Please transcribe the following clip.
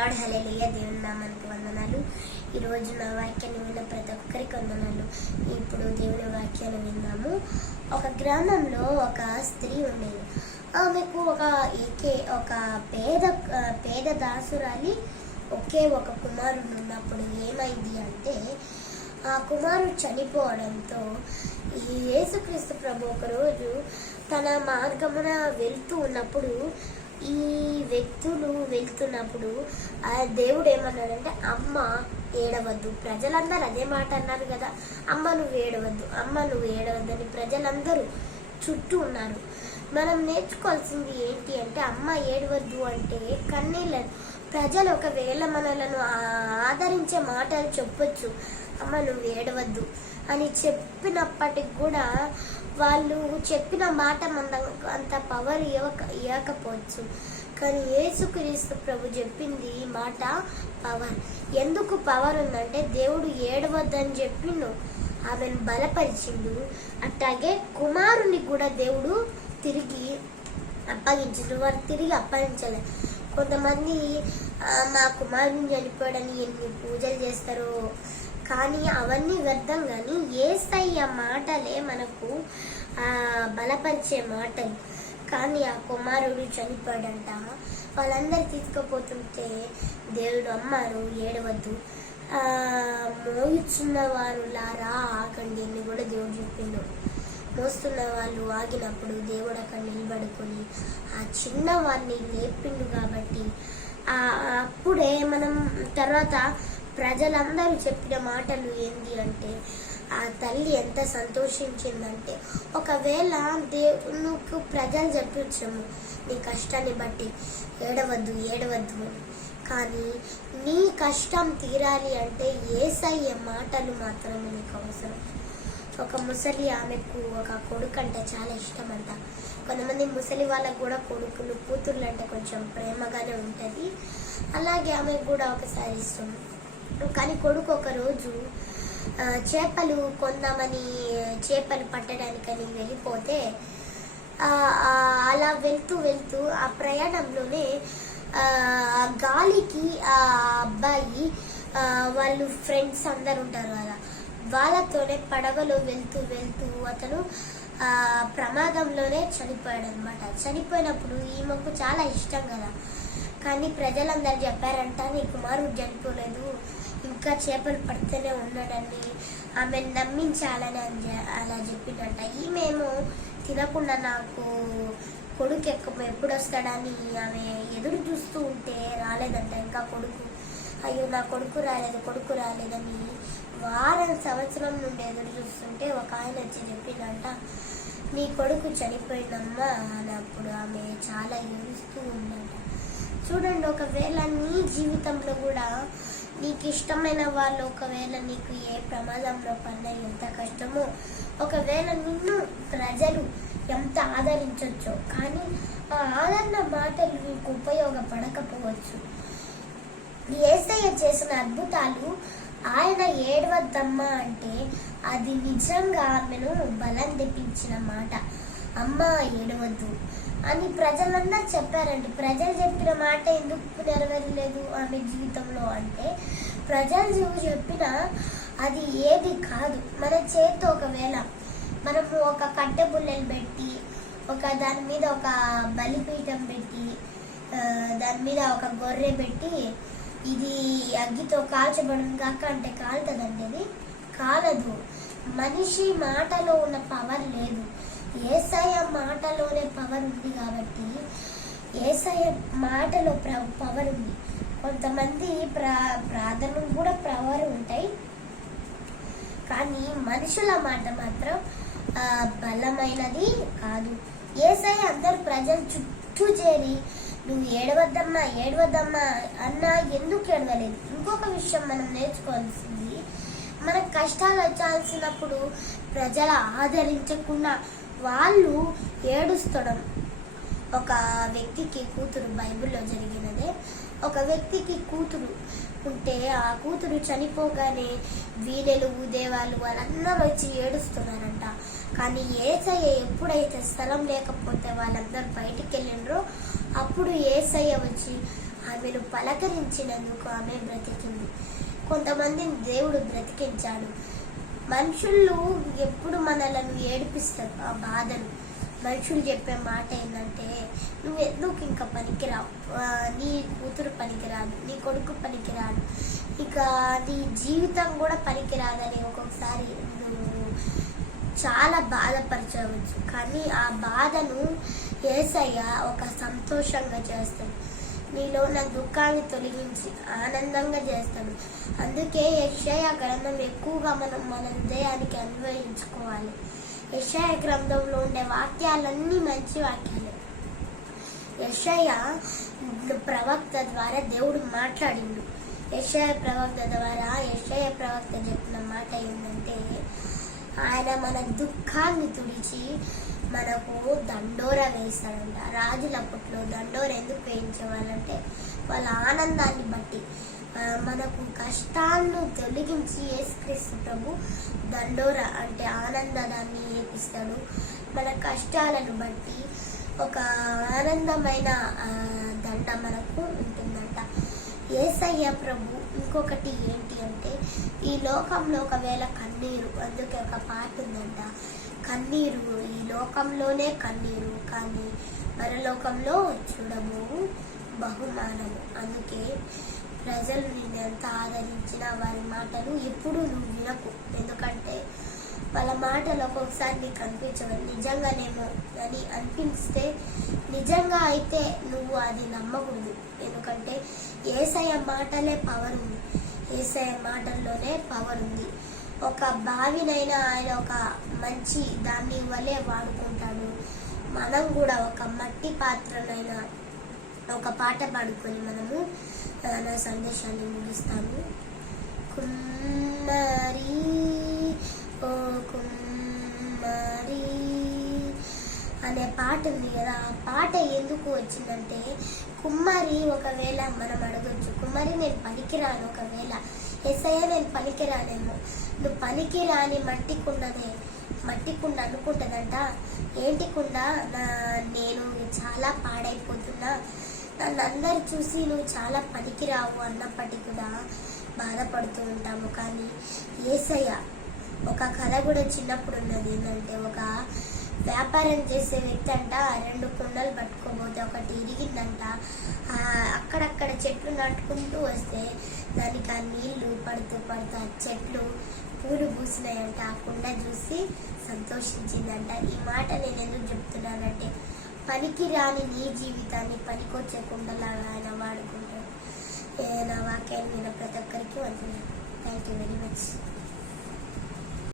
Lord. హల్లెలూయా. దేవుని నామానికి వందనాలు. ఈరోజు నా వాక్యాన్ని విన్న ప్రతి ఒక్కరికి వందనాలు. ఇప్పుడు దేవుని వాక్యాన్ని విన్నాము. ఒక గ్రామంలో ఒక స్త్రీ ఉండేది. ఆమెకు ఒక పేద దాసురాలి ఒకే ఒక కుమారుడు ఉన్నప్పుడు ఏమైంది అంటే, ఆ కుమారుడు చనిపోవడంతో యేసుక్రీస్తు ప్రభు ఒకరోజు తన మార్గమున వెళ్తూ ఉన్నప్పుడు, ఈ వ్యక్తులు వెళ్తున్నప్పుడు ఆ దేవుడు ఏమన్నాడంటే, అమ్మ ఏడవద్దు. ప్రజలందరూ అదే మాట అన్నారు కదా, అమ్మ నువ్వు ఏడవద్దు, అమ్మ నువ్వు ఏడవద్దని ప్రజలందరూ చుట్టూ ఉన్నారు. మనం నేర్చుకోవాల్సింది ఏంటి అంటే, అమ్మ ఏడవద్దు అంటే కన్నీళ్ళను. ప్రజలు ఒకవేళ మనలను ఆదరించే మాటలు చెప్పొచ్చు, అమ్మ నువ్వు ఏడవద్దు అని చెప్పినప్పటికి కూడా వాళ్ళు చెప్పిన మాట అంత పవర్ ఇవ్వకపోవచ్చు. కానీ యేసుక్రీస్తు ప్రభు చెప్పింది మాట పవర్. ఎందుకు పవర్ ఉందంటే, దేవుడు ఏడవద్దని చెప్పిండు, ఆమెను బలపరిచిండు. అట్లాగే కుమారుని కూడా దేవుడు తిరిగి అప్పగించిండు. వారు తిరిగి అప్పగించలే. కొంతమంది మా కుమారుని చనిపోయాడని ఎన్ని పూజలు చేస్తారో, కానీ అవన్నీ వ్యర్థం. కానీ యేసయ్య మాటలే మనకు బలపరిచే మాటలు. కానీ ఆ కుమారుడు చనిపోయాడంట. వాళ్ళందరూ తీసుకుపోతుంటే దేవుడు, అమ్మ నువ్వు ఏడవద్దు, మోయుచున్న వారు లారా ఆగండి అని కూడా దేవుడు చెప్పిండు. మోస్తున్న వాళ్ళు ఆగినప్పుడు దేవుడు అక్కడ నిలబడుకొని ఆ చిన్నవాడిని లేపిండు. కాబట్టి అప్పుడే మనం తర్వాత ప్రజలందరూ చెప్పిన మాటలు ఏంటి అంటే, ఆ తల్లి ఎంత సంతోషించిందంటే, ఒకవేళ దేవునికి ప్రజలు చెప్పించము నీ కష్టాన్ని బట్టి ఏడవద్దు ఏడవద్దు అని, కానీ నీ కష్టం తీరాలి అంటే యేసయ్య మాటలు మాత్రమే నీకు అవసరం. ఒక ముసలి ఆమెకు ఒక కొడుకు అంటే చాలా ఇష్టం అంట. కొంతమంది ముసలి వాళ్ళకు కూడా కొడుకులు కూతుర్లు అంటే కొంచెం ప్రేమగానే ఉంటుంది. అలాగే ఆమెకు కూడా ఒకసారి ఇష్టం. కానీ కొడుకు ఒకరోజు చేపలు కొందామని చేపలు పట్టడానికని వెళ్ళిపోతే, అలా వెళ్తూ వెళ్తూ ఆ ప్రయాణంలోనే గాలికి ఆ అబ్బాయి వాళ్ళు ఫ్రెండ్స్ అందరు ఉంటారు కదా, వాళ్ళతోనే పడవలో వెళ్తూ వెళ్తూ అతను ప్రమాదంలోనే చనిపోయాడు అనమాట. చనిపోయినప్పుడు ఈమెకు చాలా ఇష్టం కదా, కానీ ప్రజలందరూ చెప్పారంట, నీ కుమారుడు చనిపోలేదు, ఇంకా చేపలు పడితేనే ఉన్నాడని ఆమెను నమ్మించాలని అలా చెప్పిందంట. ఈమెమో తినకుండా నాకు కొడుకు ఎప్పుడు వస్తాడని ఆమె ఎదురు చూస్తూ ఉంటే రాలేదంట. ఇంకా కొడుకు, అయ్యో నా కొడుకు రాలేదని సంవత్సరం నుండి ఎదురు చూస్తుంటే ఒక ఆయన వచ్చి చెప్పిందంట, నీ కొడుకు చనిపోయిందమ్మా అన్నప్పుడు ఆమె చాలా ఏడుస్తూ ఉందంట. చూడండి, ఒకవేళ నీ జీవితంలో కూడా నీకు ఇష్టమైన వాళ్ళు ఒకవేళ నీకు ఏ ప్రమాదంలో పడినా ఎంత కష్టమో, ఒకవేళ నిన్ను ప్రజలు ఎంత ఆదరించవచ్చో, కానీ ఆ ఆదరణ మాటలు నీకు ఉపయోగపడకపోవచ్చు. యేసయ్య చేసిన అద్భుతాలు ఆయన ఏడవద్దమ్మా అంటే అది నిజంగా ఆమెను బలం తెప్పించిన మాట. అమ్మ ఏడవద్దు అని ప్రజలందరూ చెప్పారండి. ప్రజలు చెప్పిన మాట ఎందుకు నెరవేరలేదు ఆమె జీవితంలో అంటే, ప్రజలు చెప్పిన అది ఏది కాదు. మన చేతితో ఒకవేళ మనము ఒక కట్టె పుల్లలు పెట్టి, దాని మీద ఒక బలిపీఠం పెట్టి, దాని మీద ఒక గొర్రె పెట్టి, ఇది అగ్గితో కాల్చబడును కాక అంటే కాలుతుందండి, అది కాలదు. మనిషి మాటలో ఉన్న పవర్ లేదు, యేసయ్య మాటలోనే పవర్ ఉంది. కాబట్టి యేసయ్య మాటలో పవర్ ఉంది. కొంతమంది ప్రార్థనలు కూడా పవర్ ఉంటాయి, కానీ మనుషుల మాట మాత్రం బలమైనది కాదు. యేసయ్య అందరు ప్రజలు చుట్టూ చేరి నువ్వు ఏడవద్దమ్మా అన్నా ఎందుకు ఏడవలేదు. ఇంకొక విషయం మనం నేర్చుకోవాల్సింది, మనకు కష్టాలు వచ్చాల్సినప్పుడు ప్రజలు ఆదరించకుండా వాళ్ళు ఏడుస్తడం. ఒక వ్యక్తికి కూతురు, బైబిల్లో జరిగినదే, ఒక వ్యక్తికి కూతురు ఉంటే ఆ కూతురు చనిపోగానే వీణెలు ఊదేవాళ్ళు వాళ్ళందరూ వచ్చి ఏడుస్తున్నారంట. కానీ యేసయ్య ఎప్పుడైతే స్థలం లేకపోతే వాళ్ళందరూ బయటికి వెళ్ళిండ్రో అప్పుడు యేసయ్య వచ్చి ఆ ఆమెను పలకరించినందుకు ఆమె బ్రతికింది. కొంతమందిని దేవుడు బ్రతికించాడు. మనుషులు ఎప్పుడు మనలను ఏడిపిస్తారు. ఆ బాధను మనుషులు చెప్పే మాట ఏంటంటే, నువ్వు ఎందుకు ఇంకా పనికిరావు, నీ కూతురు పనికిరాదు, నీ కొడుకు పనికిరాదు, ఇక నీ జీవితం కూడా పనికిరాదని ఒక్కొక్కసారి నువ్వు చాలా బాధపరచవచ్చు. కానీ ఆ బాధను యేసయ్య ఒక సంతోషంగా చేస్తాడు. నీలో ఉన్న దుఃఖాన్ని తొలగించి ఆనందంగా చేస్తాడు. అందుకే యెషయా గ్రంథం ఎక్కువగా మన హృదయానికి అన్వయించుకోవాలి. యెషయా గ్రంథంలో ఉండే వాక్యాలన్నీ మంచి వాక్యాలే. యెషయా ప్రవక్త ద్వారా దేవుడు మాట్లాడిండు. యెషయా ప్రవక్త ద్వారా యెషయా ప్రవక్త చెప్పిన మాట ఏంటంటే, ఆయన మన దుఃఖాన్ని తుడిచి మనకు దండోర వేస్తాడంట. రాజుల అప్పట్లో దండోర ఎందుకు వేయించేవాళ్ళంటే వాళ్ళ ఆనందాన్ని బట్టి. మనకు కష్టాలను తొలగించి యేసుక్రీస్తు ప్రభు దండోర అంటే ఆనందాన్ని ఏపిస్తాడు. మన కష్టాలను బట్టి ఒక ఆనందమైన దండ మనకు ఉంటుందంట. యేసయ్య ప్రభు ఇంకొకటి ఏంటి అంటే, ఈ లోకంలో ఒకవేళ కన్నీరు, అందుకే ఒక పాట ఉందంట, కన్నీరు ఈ లోకంలోనే కన్నీరు, కానీ పరలోకంలో చూడము బహుమానము. అందుకే ప్రజలు నిన్ను ఎంత ఆదరించినా వారి మాటలు ఎప్పుడు నువ్వు వినకు. ఎందుకంటే వాళ్ళ మాటలు ఒక్కొక్కసారి నీకు అనిపించవు, నిజంగానేమో అని అనిపిస్తే నిజంగా అయితే నువ్వు అది నమ్మకూడదు. ఎందుకంటే యేసయ్య మాటలే పవర్ ఉంది, యేసయ్య మాటల్లోనే పవర్ ఉంది. ఒక బావినైనా ఆయన ఒక మంచి దాన్ని వలె వాడుకుంటాడు. మనం కూడా ఒక మట్టి పాత్రనైనా ఒక పాట పాడుకొని మనము నా సందేశాన్ని ముగిస్తాము. కుమ్మరి ఓ కుమ్మరి అనే పాట ఉంది కదా, ఆ పాట ఎందుకు వచ్చిందంటే, కుమ్మరి ఒకవేళ మనం అడగొచ్చు, కుమ్మరి నేను పనికిరాను, ఒకవేళ యేసయ్య నేను పనికిరానేమో, నువ్వు పనికిరాని మట్టి కుండ అనుకుంటుందంట. ఏంటి కుండ, నేను చాలా పాడైపోతున్నా, నన్ను అందరు చూసి నువ్వు చాలా పనికిరావు అన్నప్పటికీ కూడా బాధపడుతూ ఉంటాము. కానీ యేసయ్య ఒక కథ కూడా చిన్నప్పుడు ఉన్నది. ఏంటంటే, ఒక వ్యాపారం చేసే వ్యక్తి అంట 2 కుండలు పట్టుకోబోతే ఒకటి ఇరిగిందంట. అక్కడక్కడ చెట్లు నాటుకుంటూ వస్తే దానికి ఆ నీళ్లు పడుతూ ఆ చెట్లు పూలు పూసినాయంట. ఆ కుండ చూసి సంతోషించిందంట. ఈ మాట నేను ఎందుకు చెప్తున్నానంటే, పనికి రాని నీ జీవితాన్ని పనికొచ్చే కుండలాగా ఆయన వాడుకుంటాడు. నా వాక్యాన్ని విన్న ప్రతి ఒక్కరికి వందనాలు. Thank you very much.